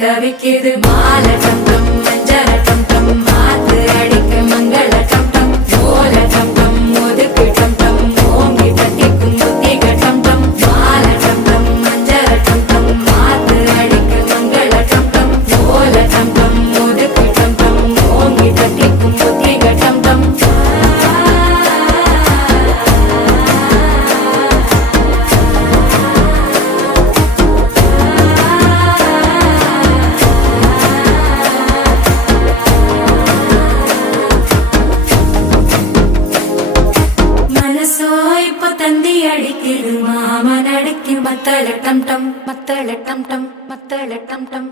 தவிக்குது மால டம் டம் மஞ்சள டம் டம் மாத்து அடிக்க மங்கள டம் டம் ஓல டம் டம் ஒதுக்கு டம் டம் ஓங்கி தட்டிக்கும் புத்திக டம் டம் மால டம் டம் மஞ்சள டம் டம் மாத்து அடிக்க மங்கள டம் டம் ஓல டம் டம் ஒதுக்கு டம் டம் ஓங்கி தட்டிக்கும் புத்திக டம் டம் தந்தி அடிக்குது மாமன் அடிக்கு மத்தள டம் டம் மத்தள டம் டம் மத்தள டம் டம்